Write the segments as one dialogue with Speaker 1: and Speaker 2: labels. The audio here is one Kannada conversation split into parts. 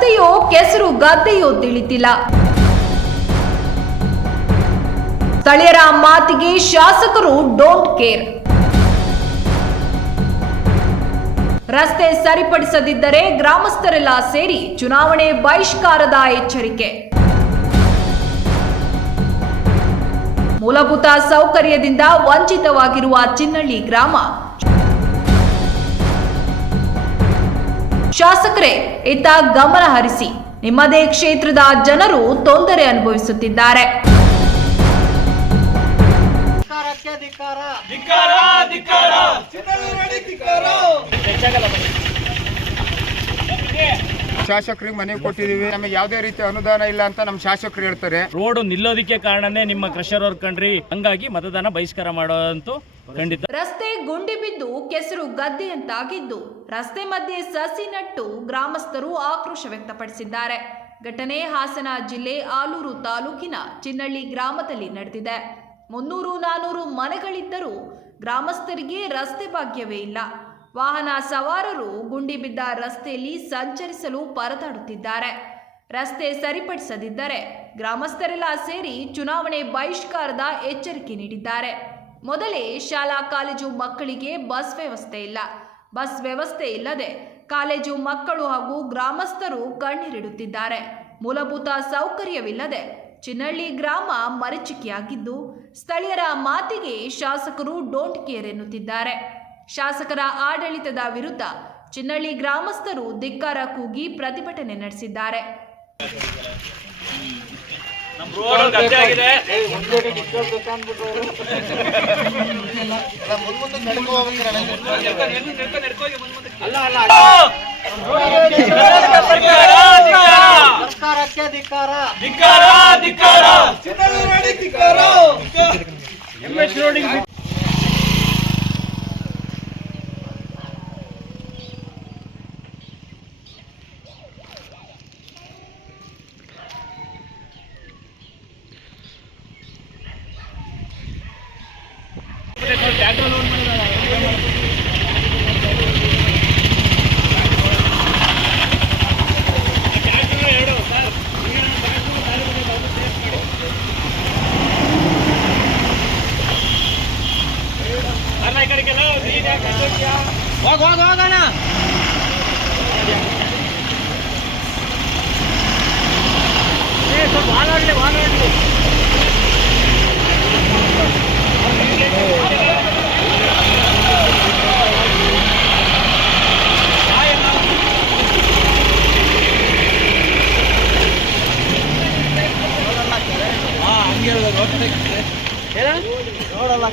Speaker 1: ರಸ್ತೆಯೋ ಕೆಸರು, ಗದ್ದೆಯೋ ತಿಳಿತಿಲ್ಲ. ಸ್ಥಳೀಯರ ಮಾತಿಗೆ ಶಾಸಕರು ಡೋಂಟ್ ಕೇರ್ ರಸ್ತೆ ಸರಿಪಡಿಸದಿದ್ದರೆ ಗ್ರಾಮಸ್ಥರೆಲ್ಲ ಸೇರಿ ಚುನಾವಣೆ ಬಹಿಷ್ಕಾರದ ಎಚ್ಚರಿಕೆ. ಮೂಲಭೂತ ಸೌಕರ್ಯದಿಂದ ವಂಚಿತವಾಗಿರುವ ಚಿನ್ನಳ್ಳಿ ಗ್ರಾಮ ಶಾಸಕರೇ ಇತ್ತ ಗಮನ ಹರಿಸಿ. ನಿಮ್ಮದೇ ಕ್ಷೇತ್ರದ ಜನರು ತೊಂದರೆ ಅನುಭವಿಸುತ್ತಿದ್ದಾರೆ.
Speaker 2: ಶಾಸಕರಿಗೆ ಮನೆ ಕೊಟ್ಟಿದೀವಿ ನಮಗೆ ಯಾವುದೇ ರೀತಿ ಅನುದಾನ ಇಲ್ಲ ಅಂತ ನಮ್ಮ ಶಾಸಕರು ಹೇಳ್ತಾರೆ.
Speaker 3: ರೋಡ್ ನಿಲ್ಲೋದಿಕ್ಕೆ ಕಾರಣನೇ ನಿಮ್ಮ ಕ್ರಷರ್ ಅವ್ರ ಕಂಡ್ರಿ ಹಂಗಾಗಿ ಮತದಾನ ಬಹಿಷ್ಕಾರ ಮಾಡೋದಂತೂ ಖಂಡಿತ.
Speaker 1: ರಸ್ತೆ ಗುಂಡಿ ಬಿದ್ದು ಕೆಸರು ಗದ್ದೆಯಂತಾಗಿದ್ದು, ರಸ್ತೆ ಮಧ್ಯೆ ಸಸಿ ನಟ್ಟು ಗ್ರಾಮಸ್ಥರು ಆಕ್ರೋಶ ವ್ಯಕ್ತಪಡಿಸಿದ್ದಾರೆ. ಘಟನೆ ಹಾಸನ ಜಿಲ್ಲೆ ಆಲೂರು ತಾಲೂಕಿನ ಚಿನ್ನಳ್ಳಿ ಗ್ರಾಮದಲ್ಲಿ ನಡೆದಿದೆ. ಮುನ್ನೂರು ನಾನೂರು ಮನೆಗಳಿದ್ದರೂ ಗ್ರಾಮಸ್ಥರಿಗೆ ರಸ್ತೆ ಭಾಗ್ಯವೇ ಇಲ್ಲ. ವಾಹನ ಸವಾರರು ಗುಂಡಿ ಬಿದ್ದ ರಸ್ತೆಯಲ್ಲಿ ಸಂಚರಿಸಲು ಪರದಾಡುತ್ತಿದ್ದಾರೆ. ರಸ್ತೆ ಸರಿಪಡಿಸದಿದ್ದರೆ ಗ್ರಾಮಸ್ಥರೆಲ್ಲ ಸೇರಿ ಚುನಾವಣೆ ಬಹಿಷ್ಕಾರದ ಎಚ್ಚರಿಕೆ ನೀಡಿದ್ದಾರೆ. ಮೊದಲೇ ಶಾಲಾ ಕಾಲೇಜು ಮಕ್ಕಳಿಗೆ ಬಸ್ ವ್ಯವಸ್ಥೆ ಇಲ್ಲ. ಬಸ್ ವ್ಯವಸ್ಥೆ ಇಲ್ಲದೆ ಕಾಲೇಜು ಮಕ್ಕಳು ಹಾಗೂ ಗ್ರಾಮಸ್ಥರು ಕಣ್ಣೀರಿಡುತ್ತಿದ್ದಾರೆ. ಮೂಲಭೂತ ಸೌಕರ್ಯವಿಲ್ಲದೆ ಚಿನ್ನಳ್ಳಿ ಗ್ರಾಮ ಮರಿಚಿಕೆಯಾಗಿದ್ದು, ಸ್ಥಳೀಯರ ಮಾತಿಗೆ ಶಾಸಕರು ಡೋಂಟ್ ಕೇರ್ ಎನ್ನುತ್ತಿದ್ದಾರೆ. ಶಾಸಕರ ಆಡಳಿತದ ವಿರುದ್ಧ ಚಿನ್ನಳ್ಳಿ ಗ್ರಾಮಸ್ಥರು ಧಿಕ್ಕಾರ ಕೂಗಿ ಪ್ರತಿಭಟನೆ ನಡೆಸಿದ್ದಾರೆ.
Speaker 3: ರೋಡ್ ಗದ್ದೆ ಆಗಿದೆ
Speaker 4: ಸರ್ಕಾರಕ್ಕೆ ಧಿಕ್ಕಾರ
Speaker 3: ಧಿಕ್ಕಾರ ಧಿಕ್ಕಾರ ಹೋಗ್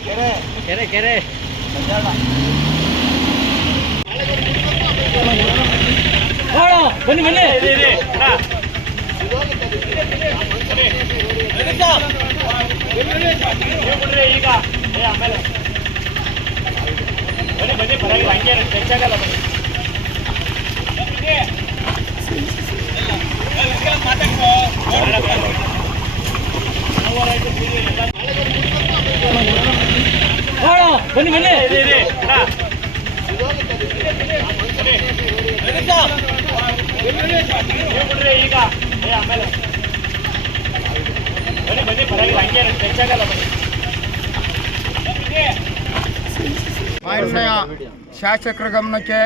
Speaker 4: ಕೆರೆ
Speaker 3: ಕೆರೆ ಕೆರೆ ನೋಡು, ಬನ್ನಿ ಬನ್ನಿ ಈಗ ಏ, ಆಮೇಲೆ ಬನ್ನಿ ಬನ್ನಿ ಪರವಾಗಿಲ್ಲ ಹಂಗೆ ಹೆಚ್ಚಾಗಲ್ಲ ಬನ್ನಿ ನೋಡು, ಬನ್ನಿ ಬನ್ನಿ ಈಗ ಏ, ಆಮೇಲೆ ಬನ್ನಿ
Speaker 2: ಮಾಯಸಯ ಶಾಸಕರ ಗಮನಕ್ಕೆ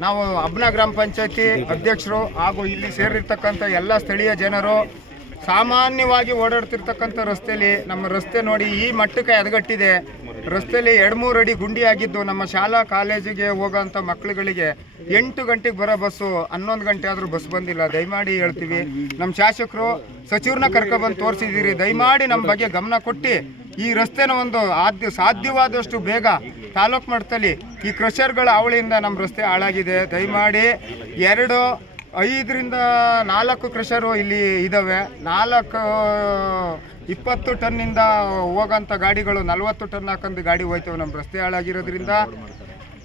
Speaker 2: ನಾವು ಅಬ್ನ ಗ್ರಾಮ ಪಂಚಾಯತಿ ಅಧ್ಯಕ್ಷರು ಹಾಗೂ ಇಲ್ಲಿ ಸೇರಿರ್ತಕ್ಕಂಥ ಎಲ್ಲ ಸ್ಥಳೀಯ ಜನರು ಸಾಮಾನ್ಯವಾಗಿ ಓಡಾಡ್ತಿರ್ತಕ್ಕಂಥ ರಸ್ತೆಯಲ್ಲಿ ನಮ್ಮ ರಸ್ತೆ ನೋಡಿ ಈ ಮಟ್ಟಕ್ಕೆ ಎದಗಟ್ಟಿದೆ ರಸ್ತೆಯಲ್ಲಿ ಎರಡು ಮೂರು ಅಡಿ ಗುಂಡಿ ಆಗಿದ್ದು ನಮ್ಮ ಶಾಲಾ, ಕಾಲೇಜಿಗೆ ಹೋಗೋಂಥ ಮಕ್ಕಳುಗಳಿಗೆ ಎಂಟು ಗಂಟೆಗೆ ಬರೋ ಬಸ್ಸು, ಹನ್ನೊಂದು ಗಂಟೆ ಆದರೂ ಬಸ್ ಬಂದಿಲ್ಲ. ದಯಮಾಡಿ ಹೇಳ್ತೀವಿ, ನಮ್ಮ ಶಾಸಕರು ಸಚಿವರನ್ನ ಕರ್ಕೊಬಂದು ತೋರಿಸಿದ್ದೀರಿ. ದಯಮಾಡಿ ನಮ್ಮ ಬಗ್ಗೆ ಗಮನ ಕೊಟ್ಟು ಈ ರಸ್ತೆನ ಒಂದು ಆದ್ಯ, ಸಾಧ್ಯವಾದಷ್ಟು ಬೇಗ ತಾಲೂಕು ಮಟ್ಟದಲ್ಲಿ ಈ ಕ್ರಷರ್ಗಳ ಅವಳಿಯಿಂದ ನಮ್ಮ ರಸ್ತೆ ಹಾಳಾಗಿದೆ. ದಯಮಾಡಿ ಎರಡು ಐದರಿಂದ ನಾಲ್ಕು ಕ್ರಷರು ಇಲ್ಲಿ ಇದ್ದಾವೆ ನಾಲ್ಕು, ಇಪ್ಪತ್ತು ಟನ್ನಿಂದ ಹೋಗೋಂಥ ಗಾಡಿಗಳು, ನಲವತ್ತು ಟನ್ ಹಾಕೊಂಡು ಗಾಡಿ ಹೋಯ್ತವೆ. ನಮ್ಮ ರಸ್ತೆ ಹಾಳಾಗಿರೋದ್ರಿಂದ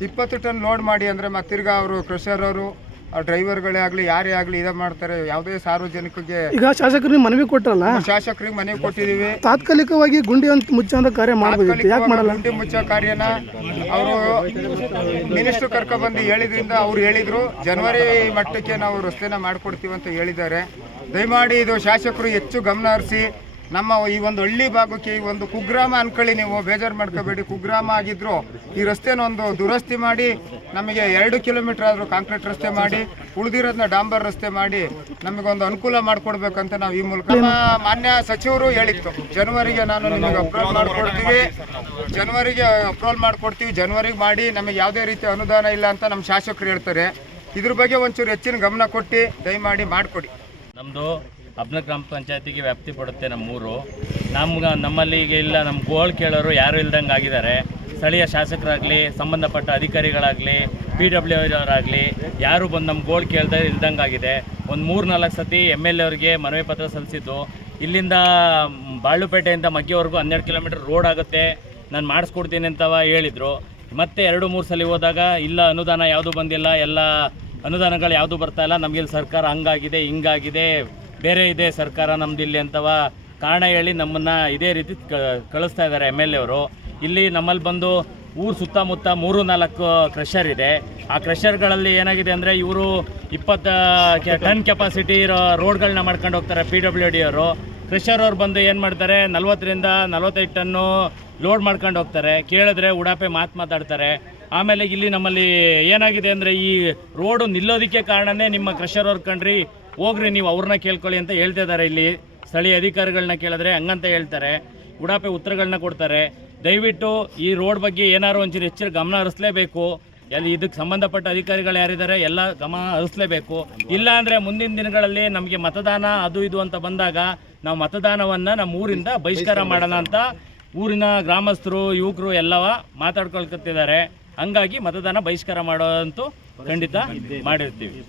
Speaker 2: ಇಪ್ಪತ್ತು ಟನ್ ಲೋಡ್ ಮಾಡಿ ಅಂದರೆ ಮತ್ತೆ ತಿರ್ಗಾ ಅವರು ಕ್ರಷರ್ ಅವರು ಆ ಡ್ರೈವರ್ಗಳೇ ಆಗಲಿ ಯಾರೇ ಆಗಲಿ ಇದ ಮಾಡ್ತಾರೆ. ಯಾವುದೇ ಸಾರ್ವಜನಿಕರಿಗೆ
Speaker 5: ಈಗ ಶಾಸಕರಿಗೆ ಮನವಿ ಕೊಟ್ಟರಲ್ಲ
Speaker 2: ಶಾಸಕರಿಗೆ ಮನವಿ ಕೊಟ್ಟಿದ್ದೀವಿ.
Speaker 5: ತಾತ್ಕಾಲಿಕವಾಗಿ ಗುಂಡಿ ಅಂತ ಮುಚ್ಚೋ ಕಾರ್ಯ ಮಾಡಬೇಕು ಯಾಕೆ ಮಾಡಲ್ಲ?
Speaker 2: ಗುಂಡಿ ಮುಚ್ಚೋ ಕಾರ್ಯನ ಅವರು ಮಿನಿಸ್ಟರ್ ಕರ್ಕೊಂಡ್ಬಂದು ಹೇಳಿದ್ರಿಂದ ಅವ್ರು ಹೇಳಿದ್ರು. ಜನವರಿ ಮಟ್ಟಕ್ಕೆ ನಾವು ರಸ್ತೆನ ಮಾಡ್ಕೊಡ್ತೀವಿ ಅಂತ ಹೇಳಿದ್ದಾರೆ. ದಯಮಾಡಿ ಇದು ಶಾಸಕರು ಹೆಚ್ಚು ಗಮನ ಹರಿಸಿ. ನಮ್ಮ ಈ ಒಂದು ಹಳ್ಳಿ ಭಾಗಕ್ಕೆ ಈ ಒಂದು ಕುಗ್ರಾಮ ಅನ್ಕೊಳ್ಳಿ ನೀವು, ಬೇಜಾರು ಮಾಡ್ಕೋಬೇಡಿ. ಕುಗ್ರಾಮ ಆಗಿದ್ರು ಈ ರಸ್ತೆನ ಒಂದು ದುರಸ್ತಿ ಮಾಡಿ, ನಮಗೆ ಎರಡು ಕಿಲೋಮೀಟರ್ ಆದರೂ ಕಾಂಕ್ರೀಟ್ ರಸ್ತೆ ಮಾಡಿ ಉಳಿದಿರೋದನ್ನ ಡಾಂಬರ್ ರಸ್ತೆ ಮಾಡಿ ನಮಗೊಂದು ಅನುಕೂಲ ಮಾಡಿಕೊಡ್ಬೇಕಂತ ನಾವು ಈ ಮೂಲಕ ಮಾನ್ಯ ಸಚಿವರು ಹೇಳಿತ್ತು. ಜನವರಿಗೆ ನಾನು ನಿಮಗೆ ಅಪ್ರೂವಲ್ ಮಾಡಿಕೊಡ್ತೀವಿ. ಜನವರಿಗೆ ಅಪ್ರೂವಲ್ ಮಾಡಿಕೊಡ್ತೀವಿ. ಜನವರಿಗೆ ಮಾಡಿ ನಮಗೆ ಯಾವುದೇ ರೀತಿ ಅನುದಾನ ಇಲ್ಲ ಅಂತ ನಮ್ಮ ಶಾಸಕರು ಹೇಳ್ತಾರೆ. ಇದ್ರ ಬಗ್ಗೆ ಒಂಚೂರು ಹೆಚ್ಚಿನ ಗಮನ ಕೊಟ್ಟು ದಯಮಾಡಿ ಮಾಡಿಕೊಡಿ.
Speaker 3: ನಮ್ಮದು ಹಬ್ನ ಗ್ರಾಮ ಪಂಚಾಯತಿಗೆ ವ್ಯಾಪ್ತಿ ಪಡುತ್ತೆ ನಮ್ಮೂರು. ನಮ್ಗೆ, ನಮ್ಮಲ್ಲಿ ಈಗ ಇಲ್ಲ ನಮ್ಮ ಗೋಳ್ ಕೇಳೋರು ಯಾರು ಇಲ್ದಂಗೆ ಆಗಿದ್ದಾರೆ ಸ್ಥಳೀಯ ಶಾಸಕರಾಗಲಿ, ಸಂಬಂಧಪಟ್ಟ ಅಧಿಕಾರಿಗಳಾಗಲಿ, ಪಿ ಡಬ್ಲ್ಯೂ ಅವರಾಗಲಿ, ಯಾರು ಬಂದು ನಮ್ಮ ಗೋಳ್ ಕೇಳ್ದೆ ಇಲ್ದಂಗೆ ಆಗಿದೆ. ಒಂದು ಮೂರು ನಾಲ್ಕು ಸತಿ ಎಂ ಎಲ್ ಎ ಅವರಿಗೆ ಮನವಿ ಪತ್ರ ಸಲ್ಲಿಸಿದ್ದು. ಇಲ್ಲಿಂದ ಬಾಳುಪೇಟೆಯಿಂದ ಮಗ್ಗಿವರೆಗೂ ಹನ್ನೆರಡು ಕಿಲೋಮೀಟರ್ ರೋಡ್ ಆಗುತ್ತೆ. ನಾನು ಮಾಡಿಸ್ಕೊಡ್ತೀನಿ ಅಂತವ ಹೇಳಿದರು. ಮತ್ತೆ ಎರಡು ಮೂರು ಸಲ ಹೋದಾಗ ಇಲ್ಲ, ಅನುದಾನ ಯಾವುದು ಬಂದಿಲ್ಲ. ಎಲ್ಲ ಅನುದಾನಗಳು ಯಾವುದು ಬರ್ತಾ ಇಲ್ಲ. ನಮಗಿಲ್ಲಿ ಸರ್ಕಾರ ಹಂಗಾಗಿದೆ, ಹಿಂಗಾಗಿದೆ. ಬೇರೆ ಇದೆ ಸರ್ಕಾರ, ನಮ್ದು ಇಲ್ಲಿ ಅಂತವ ಕಾರಣ ಹೇಳಿ ನಮ್ಮನ್ನು ಇದೇ ರೀತಿ ಕಳಿಸ್ತಾ ಇದ್ದಾರೆ ಎಂ ಎಲ್ ಎವರು ಇಲ್ಲಿ ನಮ್ಮಲ್ಲಿ ಬಂದು ಊರು ಸುತ್ತಮುತ್ತ ಮೂರು ನಾಲ್ಕು ಕ್ರಷರ್ ಇದೆ. ಆ ಕ್ರಷರ್ಗಳಲ್ಲಿ ಏನಾಗಿದೆ ಅಂದರೆ ಇವರು ಇಪ್ಪತ್ತು ಟನ್ ಕೆಪಾಸಿಟಿ ಇರೋ ರೋಡ್ಗಳನ್ನ ಮಾಡ್ಕೊಂಡು ಹೋಗ್ತಾರೆ ಪಿ ಡಬ್ಲ್ಯೂ ಡಿ ಅವರು. ಕ್ರಷರ್ ಅವ್ರು ಬಂದು ಏನು ಮಾಡ್ತಾರೆ, ನಲ್ವತ್ತರಿಂದ ನಲ್ವತ್ತೈದು ಟನ್ನು ಲೋಡ್ ಮಾಡ್ಕೊಂಡು ಹೋಗ್ತಾರೆ. ಕೇಳಿದ್ರೆ ಉಡಾಪೆ ಮಾತು ಮಾತಾಡ್ತಾರೆ. ಆಮೇಲೆ ಇಲ್ಲಿ ನಮ್ಮಲ್ಲಿ ಏನಾಗಿದೆ ಅಂದರೆ ಈ ರೋಡು ನಿಲ್ಲೋದಕ್ಕೆ ಕಾರಣನೇ ನಿಮ್ಮ ಕ್ರಷರ್ ಅವ್ರು ಕಂಡ್ರಿ ಹೋಗ್ರಿ, ನೀವು ಅವ್ರನ್ನ ಕೇಳ್ಕೊಳ್ಳಿ ಅಂತ ಹೇಳ್ತಾ ಇದ್ದಾರೆ ಇಲ್ಲಿ. ಸ್ಥಳೀಯ ಅಧಿಕಾರಿಗಳನ್ನ ಕೇಳಿದ್ರೆ ಹಂಗಂತ ಹೇಳ್ತಾರೆ. ಉಡಾಪೆ ಉತ್ತರಗಳನ್ನ ಕೊಡ್ತಾರೆ. ದಯವಿಟ್ಟು ಈ ರೋಡ್ ಬಗ್ಗೆ ಏನಾದ್ರು ಒಂಚೂರು ಹೆಚ್ಚಿನ ಗಮನ ಹರಿಸ್ಲೇಬೇಕು. ಎಲ್ಲಿ ಇದಕ್ಕೆ ಸಂಬಂಧಪಟ್ಟ ಅಧಿಕಾರಿಗಳು ಯಾರಿದ್ದಾರೆ, ಎಲ್ಲ ಗಮನ ಹರಿಸ್ಲೇಬೇಕು. ಇಲ್ಲ ಅಂದರೆ ಮುಂದಿನ ದಿನಗಳಲ್ಲಿ ನಮಗೆ ಮತದಾನ ಅದು ಇದು ಅಂತ ಬಂದಾಗ ನಾವು ಮತದಾನವನ್ನು ನಮ್ಮ ಊರಿಂದ ಬಹಿಷ್ಕಾರ ಮಾಡೋಣ ಅಂತ ಊರಿನ ಗ್ರಾಮಸ್ಥರು, ಯುವಕರು ಎಲ್ಲವ ಮಾತಾಡ್ಕೊಳ್ಕತ್ತಿದ್ದಾರೆ. ಹಂಗಾಗಿ ಮತದಾನ ಬಹಿಷ್ಕಾರ ಮಾಡೋದಂತೂ ಖಂಡಿತ ಮಾಡಿರ್ತೀವಿ.